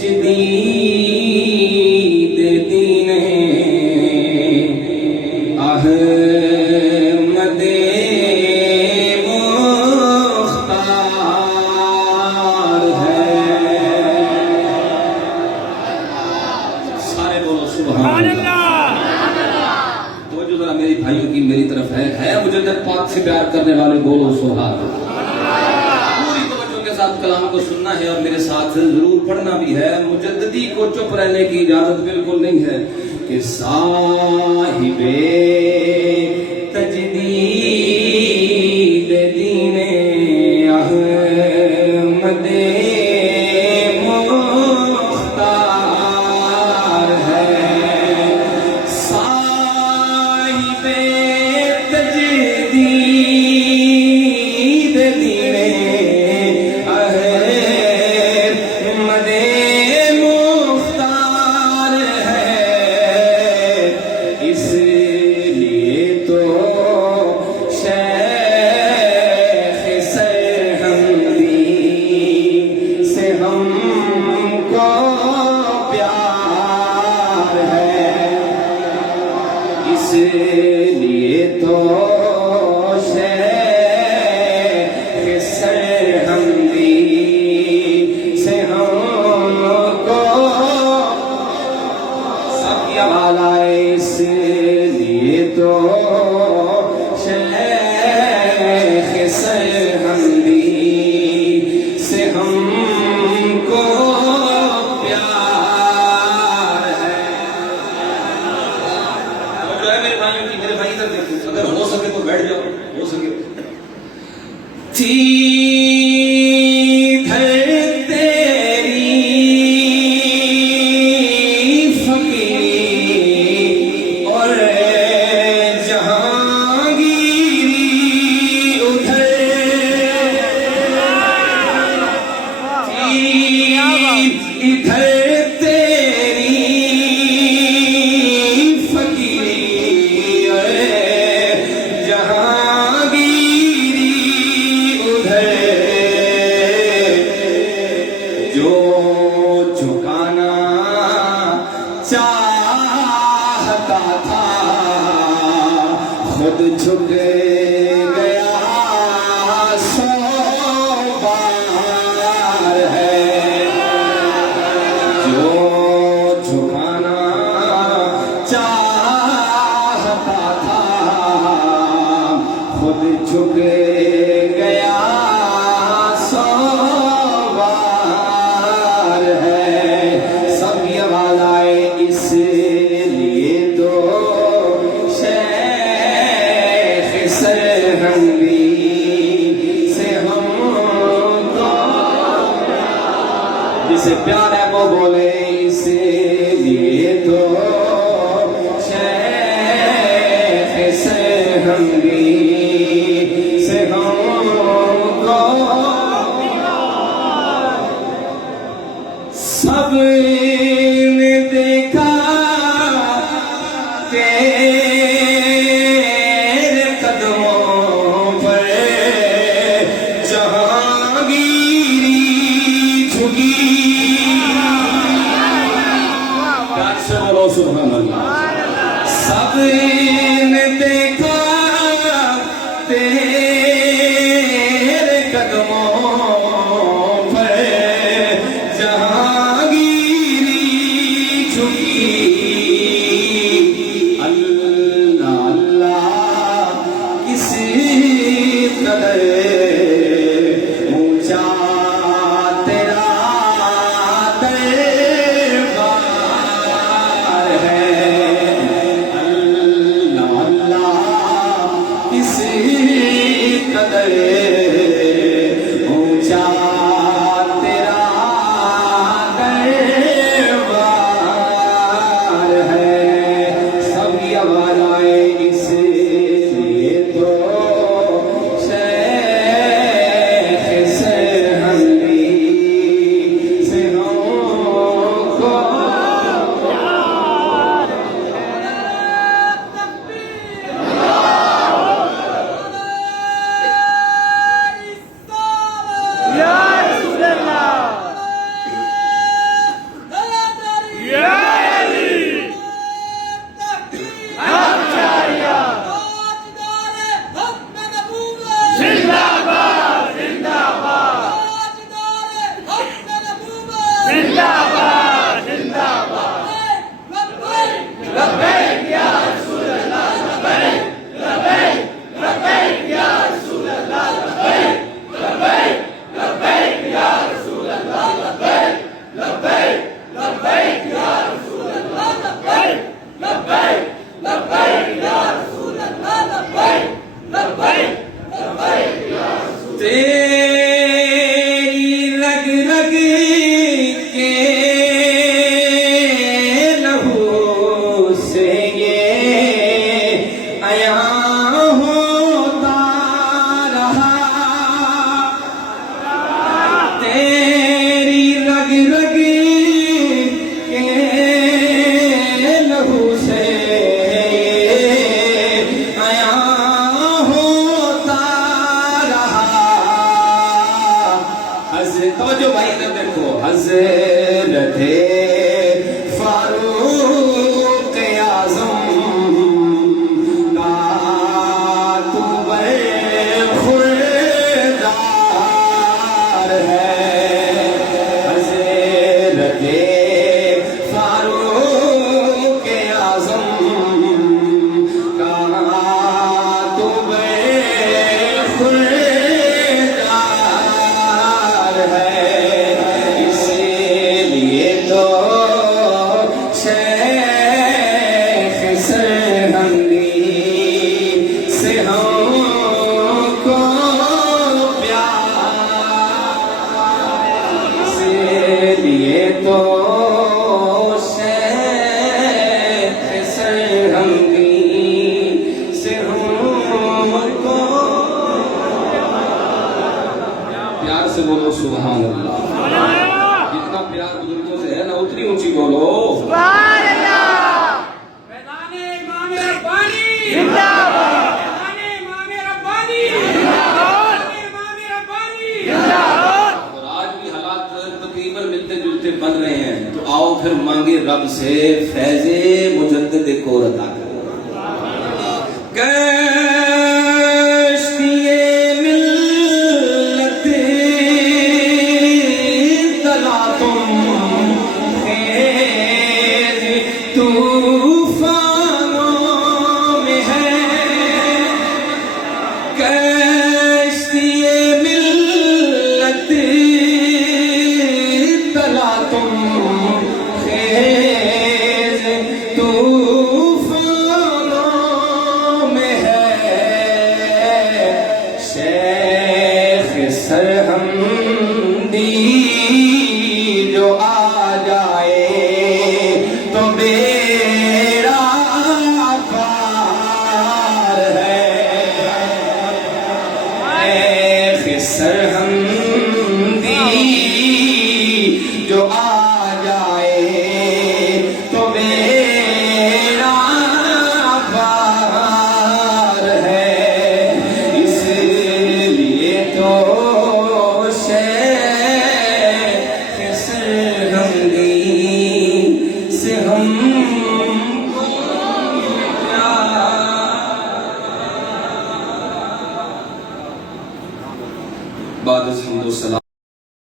تجدید دین احمد مختار ہے. سارے بولو سبحان اللہ. تو جو ذرا میری بھائیوں کی میری طرف ہے مجدد پاک سے پیار کرنے والے بولو سبحان اللہ. کلام کو سننا ہے اور میرے ساتھ ضرور پڑھنا بھی ہے. مجددی کو چپ رہنے کی اجازت بالکل نہیں ہے کہ صاحب تجدید دین احمد مختار ہے. صاحب تجدید دین جسے پیار ہے وہ بولے اسی لیے تو شیخ سہنگی سے ہم کو سب نے دیکھا تیرے قدموں پر جہانگیری جھکی. سبحان اللہ. سب نے دیکھا توجہ بھائی ادھر دیکھو حضرت فاروق اعظم کا تو برخوردار ہے حضرت فاروق اعظم کا تو برخوردار ہے اسی لیے تو شیخ سرہنگی سے ہم کو پیار اسی لیے تو شیخ سرہنگی سے ہم کو پیار سے بولو سبحان اللہ جتنا پیار بزرگوں سے ہے نا اتنی اونچی بولو میدان امام ربانی زندہ باد میدان امام ربانی زندہ باد امام ربانی زندہ باد اور آج بھی حالات تقریباً ملتے جلتے بن رہے ہیں تو آؤ پھر مانگے رب سے فیض مجدد کو عطا کرے